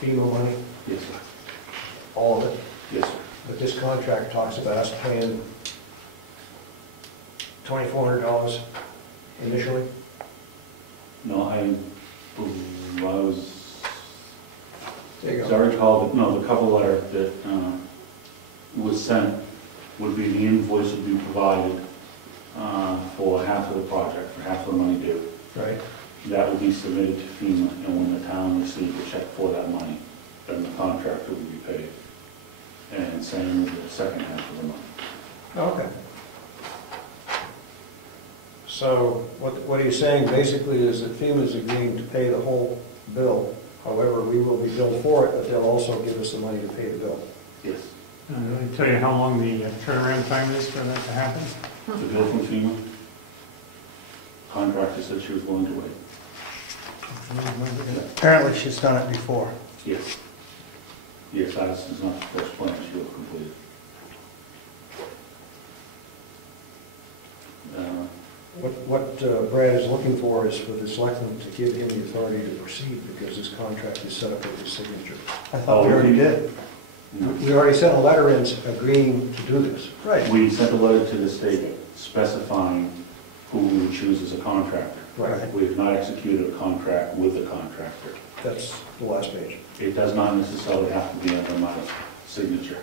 FEMA money? Yes, sir. All of it? Yes, sir. But this contract talks about us paying $2,400 initially? No, I was, There you as I go. recall, no, the cover letter that was sent would be the invoice would be provided for half of the project, for half of the money due. Right. That will be submitted to FEMA, and when the town receives a check for that money, then the contractor will be paid. And same with the second half of the money. Okay. So what he's saying basically is that FEMA is agreeing to pay the whole bill. However, we will be billed for it, but they'll also give us the money to pay the bill. Yes. Let me tell you how long the turnaround time is for that to happen. The bill from FEMA, contractor said she was willing to wait. Apparently she's done it before. Yes. Yes, this is not the first plan she will complete. What Brad is looking for is for the selectmen to give him the authority to proceed because his contract is set up with his signature. I thought we already did. We already sent a letter in agreeing to do this. Right. We sent a letter to the state specifying who we would choose as a contractor. Right. We have not executed a contract with the contractor. That's the last page. It does not necessarily have to be under my signature.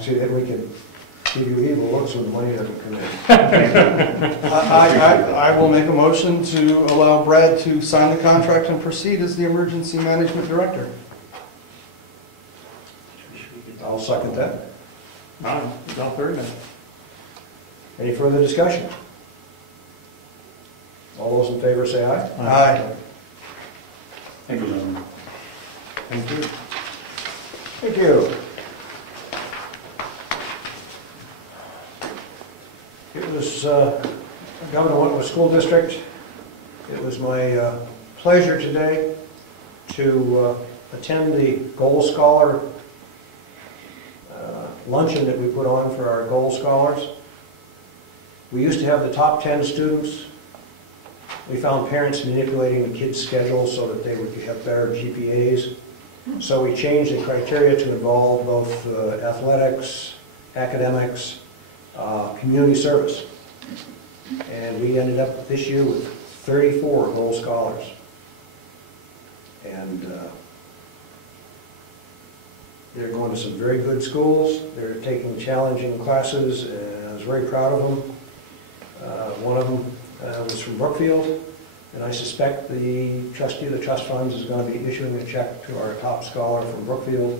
See, that we can give you evil looks when the money doesn't come in. I will make a motion to allow Brad to sign the contract and proceed as the emergency management director. I'll second that. Not very good. Any further discussion? All those in favor say aye. Aye. Thank you, gentlemen. Thank you. Thank you. It was Governor Wentworth School District. It was my pleasure today to attend the Gold Scholar luncheon that we put on for our Gold Scholars. We used to have the top 10 students. We found parents manipulating the kids' schedules so that they would have better GPAs. So we changed the criteria to involve both athletics, academics, community service. And we ended up this year with 34 Gold Scholars. And they're going to some very good schools. They're taking challenging classes, and I was very proud of them. One of them was from Brookfield, and I suspect the trustee of the trust funds is going to be issuing a check to our top scholar from Brookfield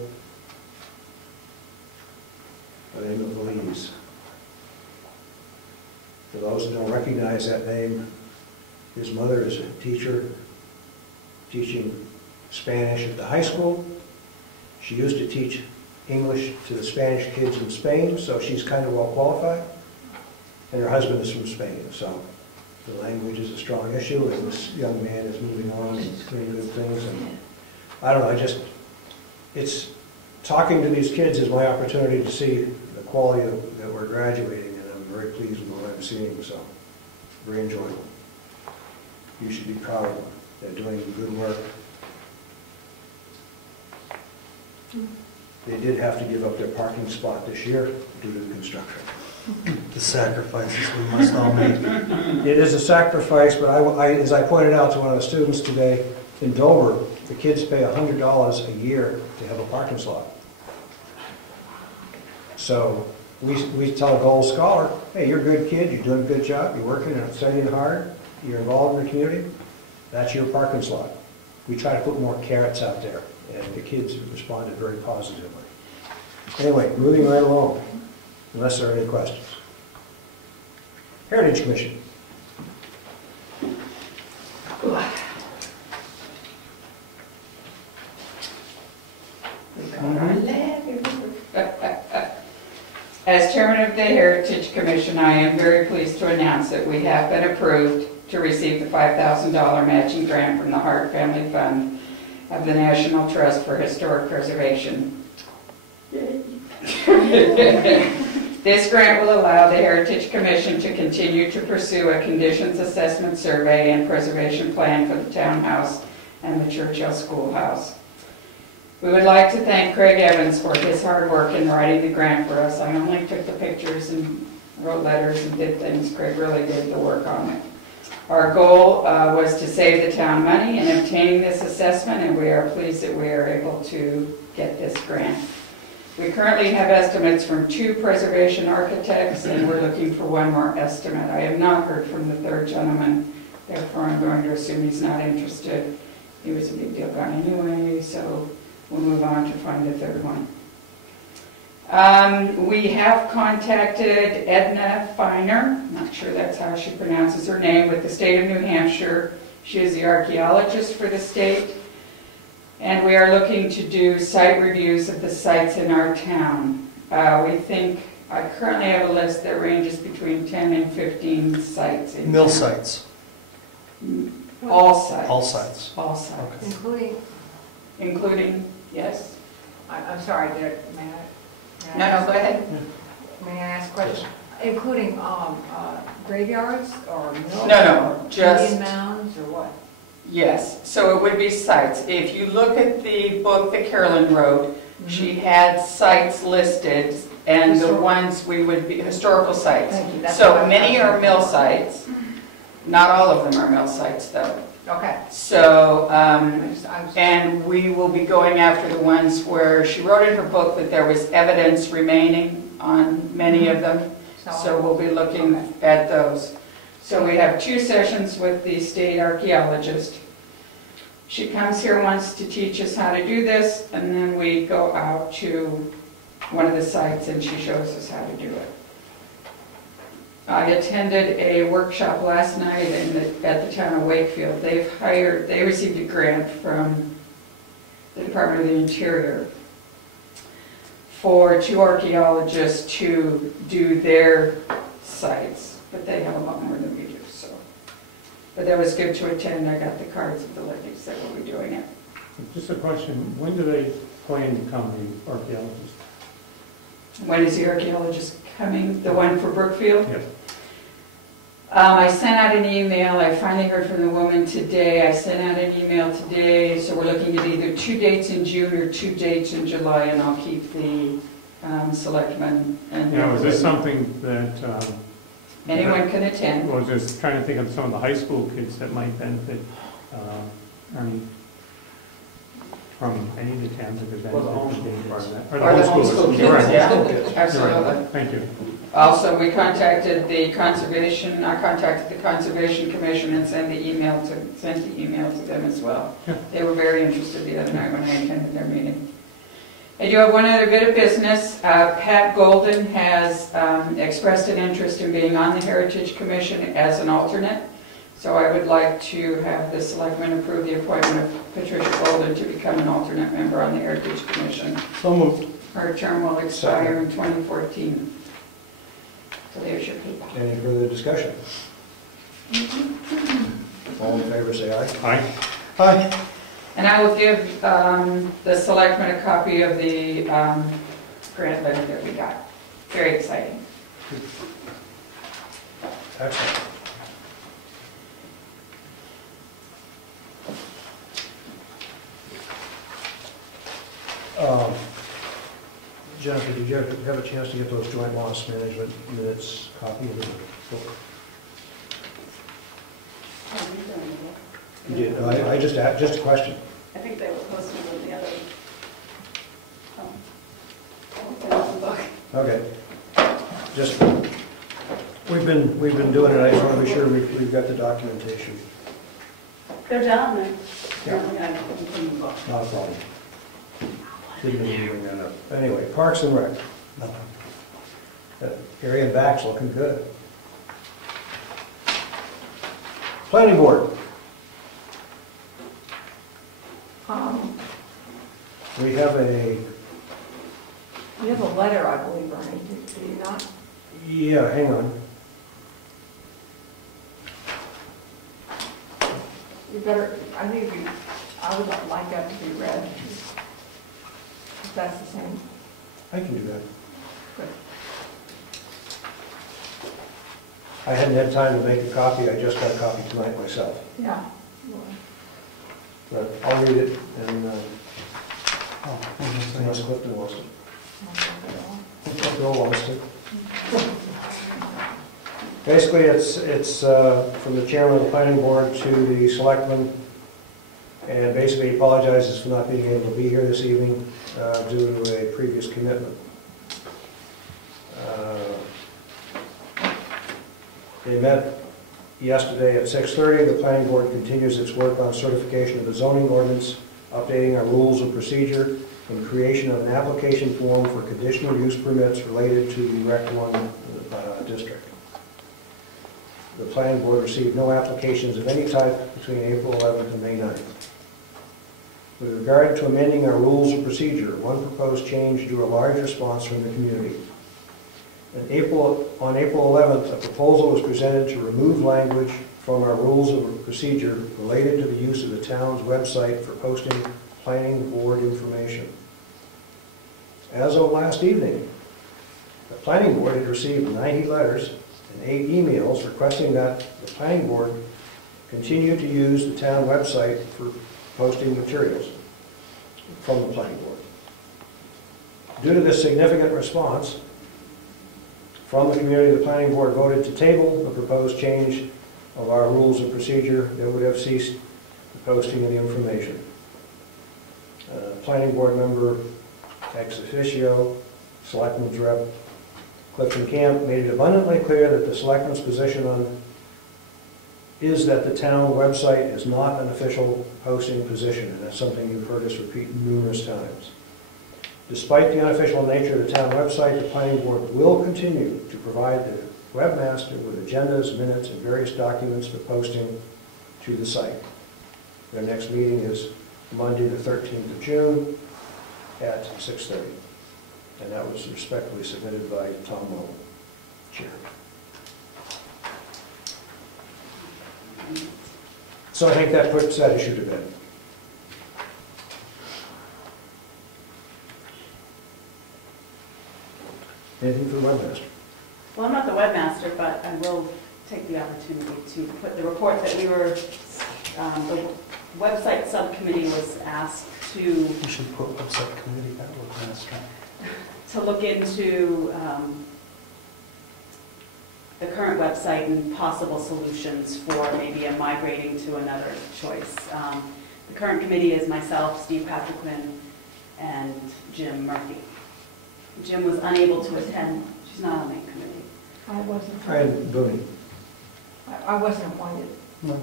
by the name of Louise. For those who don't recognize that name, his mother is a teacher teaching Spanish at the high school. She used to teach English to the Spanish kids in Spain, so she's kind of well qualified. And her husband is from Spain, so the language is a strong issue, and this young man is moving on and doing good things. And I don't know, it's talking to these kids is my opportunity to see the quality that we're graduating, and I'm very pleased with what I'm seeing, so very enjoyable. You should be proud of them. They're doing good work. They did have to give up their parking spot this year due to the construction. The sacrifices we must all make. It is a sacrifice, but as I pointed out to one of the students today, in Dover, the kids pay $100 a year to have a parking slot. So we tell a Gold Scholar, hey, you're a good kid, you're doing a good job, you're working and studying hard, you're involved in the community, that's your parking slot. We try to put more carrots out there, and the kids responded very positively. Anyway, moving right along, unless there are any questions. Heritage Commission. As chairman of the Heritage Commission, I am very pleased to announce that we have been approved to receive the $5,000 matching grant from the Hart Family Fund of the National Trust for Historic Preservation. This grant will allow the Heritage Commission to continue to pursue a conditions assessment survey and preservation plan for the townhouse and the Churchill Schoolhouse. We would like to thank Craig Evans for his hard work in writing the grant for us. I only took the pictures and wrote letters and did things. Craig really did the work on it. Our goal was to save the town money in obtaining this assessment, and we are pleased that we are able to get this grant. We currently have estimates from 2 preservation architects, and we're looking for 1 more estimate. I have not heard from the 3rd gentleman, therefore I'm going to assume he's not interested. He was a big deal guy anyway, so we'll move on to find the 3rd one. We have contacted Edna Feiner, I'm not sure that's how she pronounces her name, with the state of New Hampshire. She is the archaeologist for the state. And we are looking to do site reviews of the sites in our town. I currently have a list that ranges between 10 and 15 sites. In Mill town. sites, All sites. all sites. All sites. Okay. Including, yes? I'm sorry, may I? No, go ahead. May I ask a question? Including graveyards or mills? No, just... Indian mounds or what? Yes, so it would be sites. If you look at the book that Carolyn wrote, she had sites listed, and the ones we would be, historical sites. Thank you. That's So what many I'm are mill sites. Not all of them are mill sites, though. Okay. So, I was- and we will be going after the ones where she wrote in her book that there was evidence remaining on many of them. So we'll be looking at those. So we have 2 sessions with the state archaeologist. She comes here once to teach us how to do this, and then we go out to one of the sites and she shows us how to do it. I attended a workshop last night at the town of Wakefield. They received a grant from the Department of the Interior for 2 archaeologists to do their sites, but they have a lot more than we do, so. But that was good to attend. I got the cards of the ladies that will be doing it. Just a question, when do they plan to come, the archaeologists? When is the archaeologist coming? The one for Brookfield? Yes. I sent out an email. I finally heard from the woman today. I sent out an email today, so we're looking at either 2 dates in June or 2 dates in July, and I'll keep the selectmen. And Now, is this something that... anyone can attend. Well, just trying to think of some of the high school kids that might benefit, from any of the towns that could benefit from being part of that. Or the homeschool kids, You're right. yeah, You're right. absolutely. Thank you. Also, we contacted the conservation, I contacted the Conservation Commission and sent the email to them as well. Yeah. They were very interested the other night when I attended their meeting. I do have one other bit of business. Pat Golden has expressed an interest in being on the Heritage Commission as an alternate. So I would like to have the selectmen approve the appointment of Patricia Golden to become an alternate member on the Heritage Commission. So moved. Her term will expire in 2014. So there's your paper. Any further discussion? All in favor, say aye. Aye. Hi. And I will give the selectmen a copy of the grant letter that we got. Very exciting. Excellent. Jennifer, did you have a chance to get those joint loss management minutes copy of the book? You did? No, I just a question. I think they were posted in the other, book. Okay. Just, we've been doing it, I just want to be sure we've got the documentation. They're down there. Yeah. I couldn't find the book. Not a problem. Didn't even bring that up. Anyway, Parks and Rec. That area and back's looking good. Planning Board. We have a, You have a letter, I believe, Bernie, do you not? yeah, hang on. You better, I would like that to be read. If that's the same. I can do that. Good. I hadn't had time to make a copy, I just got a copy tonight myself. Yeah. But I'll read it, and Oh, unless Clifton wants to. If Bill wants to. Basically, it's from the chairman of the planning board to the selectmen, and basically he apologizes for not being able to be here this evening due to a previous commitment. They met yesterday at 6:30. The planning board continues its work on certification of the zoning ordinance, updating our rules of procedure, and creation of an application form for conditional use permits related to the Rec 1 district. The planning board received no applications of any type between April 11th and May 9th. With regard to amending our rules of procedure, one proposed change drew a large response from the community. On April 11th, a proposal was presented to remove language from our rules of procedure related to the use of the town's website for posting planning board information. As of last evening, the planning board had received 90 letters and 8 emails requesting that the planning board continue to use the town website for posting materials from the planning board. Due to this significant response from the community, the planning board voted to table the proposed change of our rules of procedure that would have ceased the posting of the information. Planning board member ex officio, selectman's rep, Clifton Camp made it abundantly clear that the selectman's position is that the town website is not an official posting position, and that's something you've heard us repeat numerous times. Despite the unofficial nature of the town website, the planning board will continue to provide the webmaster with agendas, minutes, and various documents for posting to the site. Their next meeting is Monday, the 13th of June at 6:30. And that was respectfully submitted by Tom Lowe, Chair. So I think that puts that issue to bed. Anything for the webmaster? Well, I'm not the webmaster, but I will take the opportunity to put the report that we were, the website subcommittee was asked to You should put website committee at webmaster. to look into the current website and possible solutions for maybe a migrating to another choice. The current committee is myself, Steve Patriquin, and Jim Murphy. Jim was unable to attend. She's not on the committee. I wasn't. And Booney. I wasn't appointed. No,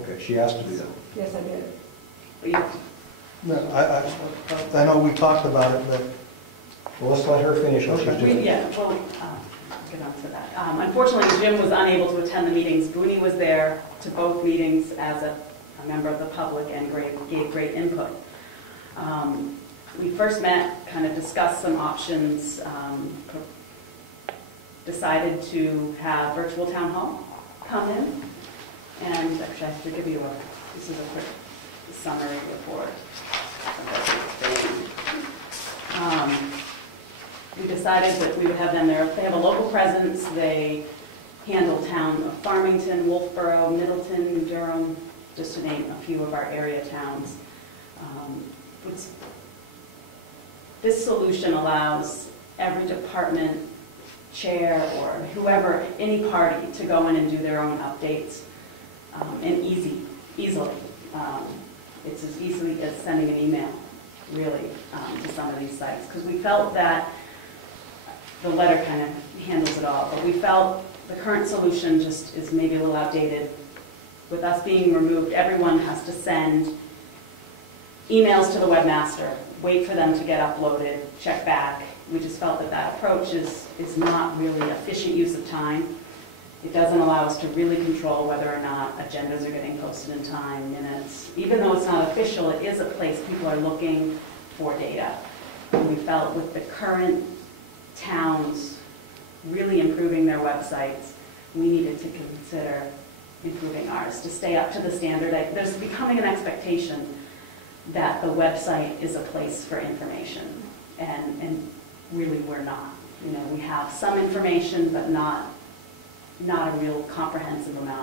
Okay, she asked to be done. Yes, I did. But you, no, I know we talked about it, but Well, let's let her finish what she's Okay. doing. yeah, well, I'll get on to that. Unfortunately, Jim was unable to attend the meetings. Booney was there to both meetings as a member of the public and gave great input. We first met, kind of discussed some options, decided to have virtual town hall come in. And actually, I have to give you this is a quick summary report. We decided that we would have them there. They have a local presence. They handle town of Farmington, Wolfboro, Middleton, New Durham, just to name a few of our area towns. This solution allows every department chair or whoever, any party, to go in and do their own updates and easily. It's as easily as sending an email, really, to some of these sites. Because we felt that the letter kind of handles it all, but we felt the current solution just is maybe a little outdated. With us being removed, everyone has to send emails to the webmaster, wait for them to get uploaded, check back. We just felt that that approach is not really efficient use of time. It doesn't allow us to really control whether or not agendas are getting posted in time, minutes. Even though it's not official, it is a place people are looking for data. And we felt with the current towns really improving their websites, we needed to consider improving ours to stay up to the standard. There's becoming an expectation that the website is a place for information, and really we're not. You know, we have some information, but not not a real comprehensive amount.